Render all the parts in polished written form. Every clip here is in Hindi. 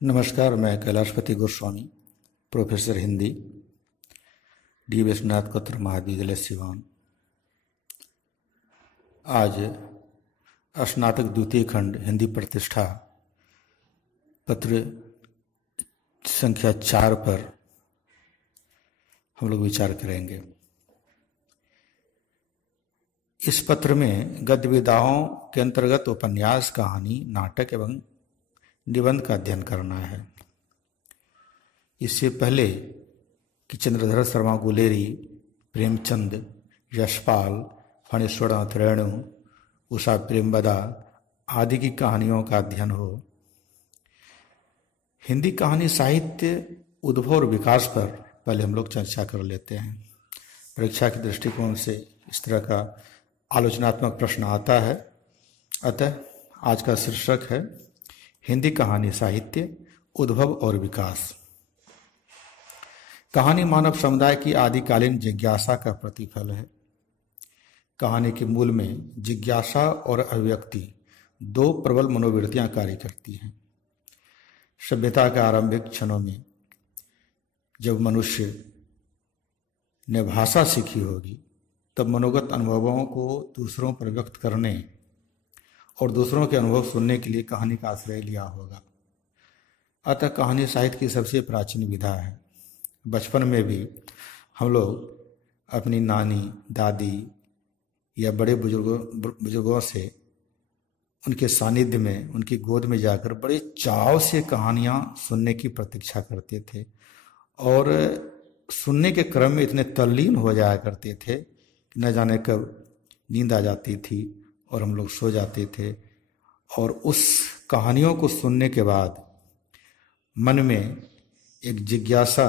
नमस्कार। मैं कैलाशपति गोस्वामी, प्रोफेसर हिंदी, डी विश्वनाथ कत्र महाविद्यालय सिवान। आज स्नातक द्वितीय खंड हिंदी प्रतिष्ठा पत्र संख्या 4 पर हम लोग विचार करेंगे। इस पत्र में गद्य विधाओं के अंतर्गत उपन्यास, कहानी, नाटक एवं निबंध का अध्ययन करना है। इससे पहले कि चंद्रधर शर्मा गुलेरी, प्रेमचंद, यशपाल, फणीश्वरनाथ रेणु, उषा प्रेमवदा आदि की कहानियों का अध्ययन हो, हिंदी कहानी साहित्य उद्भव और विकास पर पहले हम लोग चर्चा कर लेते हैं। परीक्षा के दृष्टिकोण से इस तरह का आलोचनात्मक प्रश्न आता है। अतः आज का शीर्षक है हिंदी कहानी साहित्य उद्भव और विकास। कहानी मानव समुदाय की आदिकालीन जिज्ञासा का प्रतिफल है। कहानी के मूल में जिज्ञासा और अभिव्यक्ति दो प्रबल मनोवृत्तियां कार्य करती हैं। सभ्यता के आरंभिक क्षणों में जब मनुष्य ने भाषा सीखी होगी, तब मनोगत अनुभवों को दूसरों पर व्यक्त करने और दूसरों के अनुभव सुनने के लिए कहानी का आश्रय लिया होगा। अतः कहानी साहित्य की सबसे प्राचीन विधा है। बचपन में भी हम लोग अपनी नानी, दादी या बड़े बुजुर्गों से उनके सानिध्य में, उनकी गोद में जाकर बड़े चाव से कहानियाँ सुनने की प्रतीक्षा करते थे और सुनने के क्रम में इतने तल्लीन हो जाया करते थे कि न जाने कब नींद आ जाती थी और हम लोग सो जाते थे। और उस कहानियों को सुनने के बाद मन में एक जिज्ञासा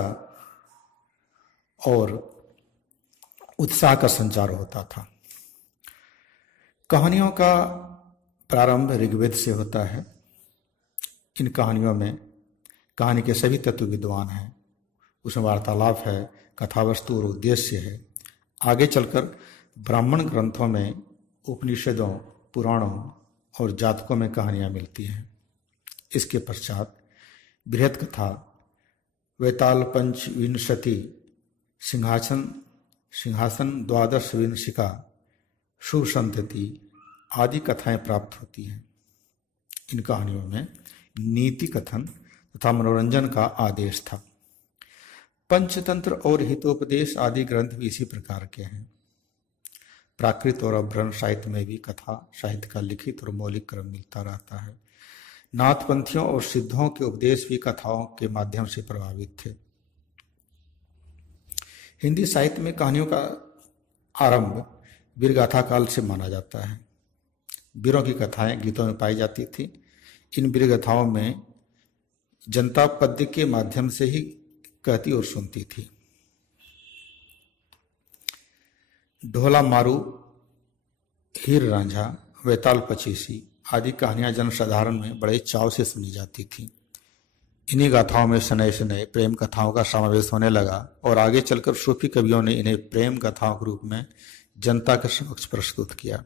और उत्साह का संचार होता था। कहानियों का प्रारंभ ऋग्वेद से होता है। इन कहानियों में कहानी के सभी तत्व विद्वान हैं। उसमें वार्तालाप है, कथावस्तु और उद्देश्य है। आगे चलकर ब्राह्मण ग्रंथों में, उपनिषदों, पुराणों और जातकों में कहानियाँ मिलती हैं। इसके पश्चात बृहत कथा, वैताल पंचविंशति, सिंहासन द्वादश विंशिका, शुभ संतति आदि कथाएं प्राप्त होती हैं। इन कहानियों में नीति कथन तथा मनोरंजन का आदेश था। पंचतंत्र और हितोपदेश आदि ग्रंथ भी इसी प्रकार के हैं। प्राकृत और अपभ्रंश साहित्य में भी कथा साहित्य का लिखित और मौलिक क्रम मिलता रहता है। नाथपंथियों और सिद्धों के उपदेश भी कथाओं के माध्यम से प्रभावित थे। हिंदी साहित्य में कहानियों का आरंभ वीरगाथा काल से माना जाता है। वीरों की कथाएं गीतों में पाई जाती थी। इन वीरगाथाओं में जनता पद्य के माध्यम से ही कहती और सुनती थी। ढोला मारू, हीर रांझा, वैताल पचीसी आदि कहानियां जनसाधारण में बड़े चाव से सुनी जाती थी। इन्हीं गाथाओं में शनैः शनैः प्रेम कथाओं का समावेश होने लगा और आगे चलकर सूफी कवियों ने इन्हें प्रेम कथाओं के रूप में जनता के समक्ष प्रस्तुत किया।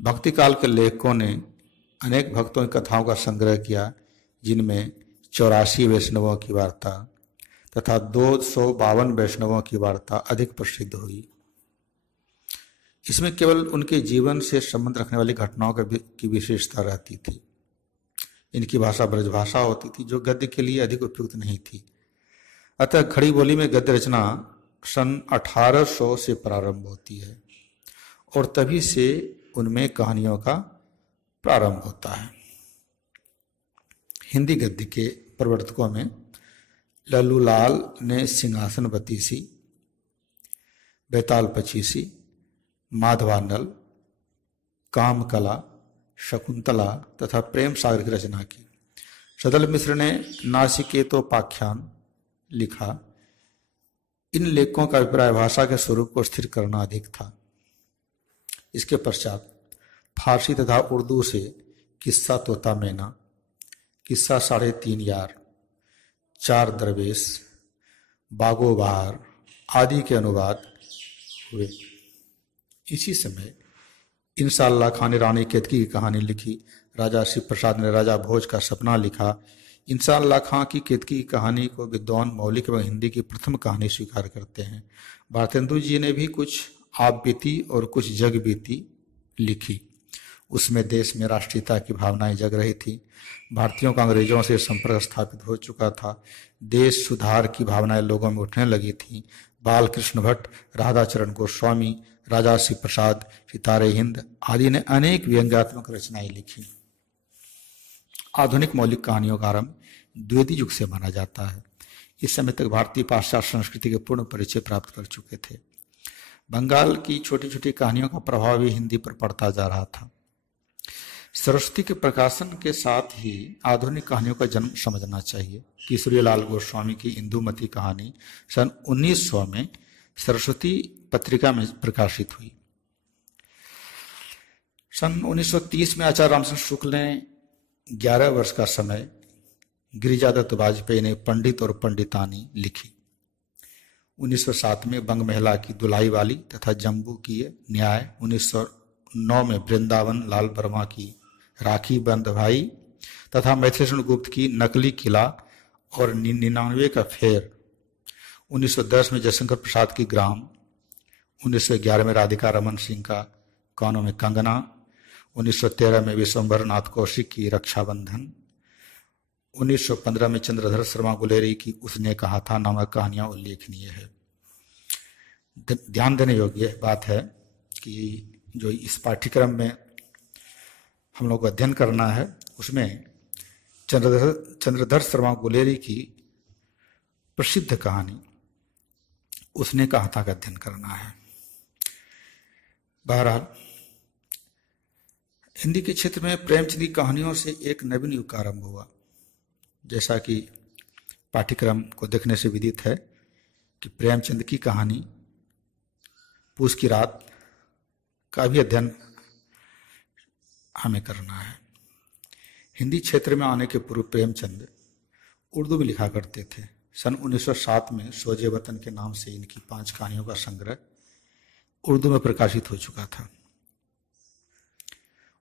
भक्ति काल के लेखकों ने अनेक भक्तों की कथाओं का संग्रह किया, जिनमें 84 वैष्णवों की वार्ता तथा 252 वैष्णवों की वार्ता अधिक प्रसिद्ध हुई। इसमें केवल उनके जीवन से संबंध रखने वाली घटनाओं की विशेषता रहती थी। इनकी भाषा ब्रजभाषा होती थी, जो गद्य के लिए अधिक उपयुक्त नहीं थी। अतः खड़ी बोली में गद्य रचना सन 1800 से प्रारंभ होती है और तभी से उनमें कहानियों का प्रारंभ होता है। हिंदी गद्य के प्रवर्तकों में लल्लूलाल ने सिंहासन बतीसी, बैताल पचीसी, माधवानल, कामकला, शकुंतला तथा प्रेम सागर की रचना की। सदल मिश्र ने नासिकेतोपाख्यान लिखा। इन लेखकों का अभिप्राय भाषा के स्वरूप को स्थिर करना अधिक था। इसके पश्चात फारसी तथा उर्दू से किस्सा तोता मैना, किस्सा 3.5 यार, 4 दरवेश, बागो बहार आदि के अनुवाद हुए। इसी समय इंशाअल्लाह खान रानी केतकी की कहानी लिखी। राजा शिव प्रसाद ने राजा भोज का सपना लिखा। इंसान अल्लाह खां की केतकी की कहानी को विद्वान मौलिक एवं हिंदी की प्रथम कहानी स्वीकार करते हैं। भारतेंदु जी ने भी कुछ आप बीती और कुछ जग बीती लिखी। उसमें देश में राष्ट्रीयता की भावनाएं जग रही थी। भारतीयों का अंग्रेजों से संपर्क स्थापित हो चुका था। देश सुधार की भावनाएं लोगों में उठने लगी थी। बाल कृष्ण भट्ट, राधाचरण गोस्वामी, राजा श्री प्रसाद, सितारे हिंद आदि ने अनेक व्यंग्यात्मक रचनाएं लिखी। आधुनिक मौलिक कहानियों का आरंभ द्विवेदी युग से माना जाता है। इस समय तक भारतीय पाश्चात्य संस्कृति के पूर्ण परिचय प्राप्त कर चुके थे। बंगाल की छोटी छोटी कहानियों का प्रभाव भी हिंदी पर पड़ता जा रहा था। सरस्वती के प्रकाशन के साथ ही आधुनिक कहानियों का जन्म समझना चाहिए। किशोरीलाल गोस्वामी की इंदुमती कहानी सन 1900 में सरस्वती पत्रिका में प्रकाशित हुई। सन 1930 में आचार्य रामचंद्र शुक्ल ने 11 वर्ष का समय गिरिजादत्त वाजपेयी ने पंडित और पंडितानी लिखी। 1907 में बंग महिला की दुलाई वाली तथा जम्बू की न्याय, 1909 में वृंदावन लाल वर्मा की राखी बंद भाई तथा मैथिली गुप्त की नकली किला और 99 का फेर, 1910 में जयशंकर प्रसाद की ग्राम, 1911 में राधिका रमन सिंह का कानों में कंगना, 1913 में विश्वंभर नाथ कौशिक की रक्षाबंधन, 1915 में चंद्रधर शर्मा गुलेरी की उसने कहा था नामक कहानियां उल्लेखनीय है। ध्यान देने योग्य बात है कि जो इस पाठ्यक्रम में हम लोग को अध्ययन करना है उसमें चंद्रधर शर्मा गुलेरी की प्रसिद्ध कहानी उसने कहा था का अध्ययन करना है। बहरहाल हिंदी के क्षेत्र में प्रेमचंद की कहानियों से एक नवीन युग का आरंभ हुआ। जैसा कि पाठ्यक्रम को देखने से विदित है कि प्रेमचंद की कहानी पूस की रात का भी अध्ययन हमें करना है। हिंदी क्षेत्र में आने के पूर्व प्रेमचंद उर्दू में लिखा करते थे। सन 1907 में सोजे वतन के नाम से इनकी 5 कहानियों का संग्रह उर्दू में प्रकाशित हो चुका था।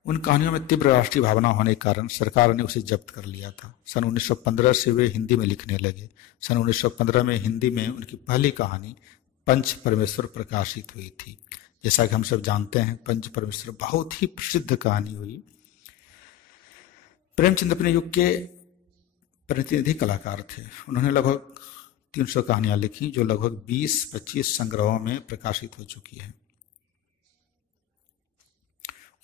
उन कहानियों में तीव्र राष्ट्रीय भावना होने के कारण सरकार ने उसे जब्त कर लिया था। सन 1915 से वे हिंदी में लिखने लगे। सन 1915 में हिंदी में उनकी पहली कहानी पंच परमेश्वर प्रकाशित हुई थी। जैसा कि हम सब जानते हैं, पंच परमेश्वर बहुत ही प्रसिद्ध कहानी हुई। प्रेमचंद अपने युग के प्रतिनिधि कलाकार थे। उन्होंने लगभग 300 कहानियां लिखी जो लगभग 20-25 संग्रहों में प्रकाशित हो चुकी है।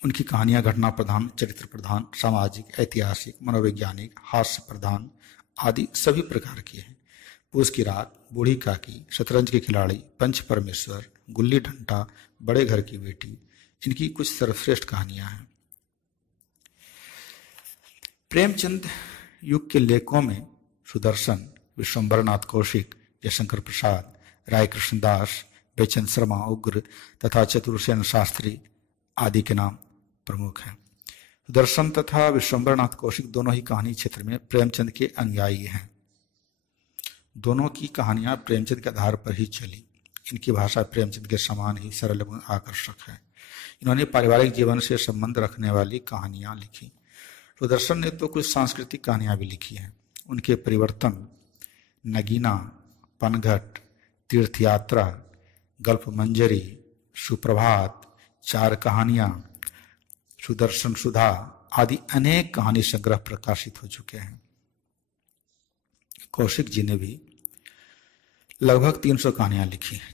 उनकी कहानियां घटना प्रधान, चरित्र प्रधान, सामाजिक, ऐतिहासिक, मनोवैज्ञानिक, हास्य प्रधान आदि सभी प्रकार की हैं। पूस की रात, बूढ़ी काकी, शतरंज के खिलाड़ी, पंच परमेश्वर, गुल्ली डंडा, बड़े घर की बेटी इनकी कुछ सर्वश्रेष्ठ कहानियां हैं। प्रेमचंद युग के लेखकों में सुदर्शन, विश्वंभर नाथ कौशिक, जयशंकर प्रसाद, राय कृष्णदास, बेचन शर्मा, उग्र तथा चतुरसेन शास्त्री आदि के नाम प्रमुख हैं। सुदर्शन तथा विश्वंभर नाथ कौशिक दोनों ही कहानी क्षेत्र में प्रेमचंद के अनुयायी हैं। दोनों की कहानियां प्रेमचंद के आधार पर ही चली। इनकी भाषा प्रेमचंद के समान ही सरल एवं आकर्षक है। इन्होंने पारिवारिक जीवन से संबंध रखने वाली कहानियां लिखी। सुदर्शन ने तो कुछ सांस्कृतिक कहानियां भी लिखी हैं। उनके परिवर्तन, नगीना, पनघट, तीर्थयात्रा, गल्फ मंजरी, सुप्रभात, 4 कहानियां, सुदर्शन सुधा आदि अनेक कहानी संग्रह प्रकाशित हो चुके हैं। कौशिक जी ने भी लगभग 300 कहानियां लिखी हैं।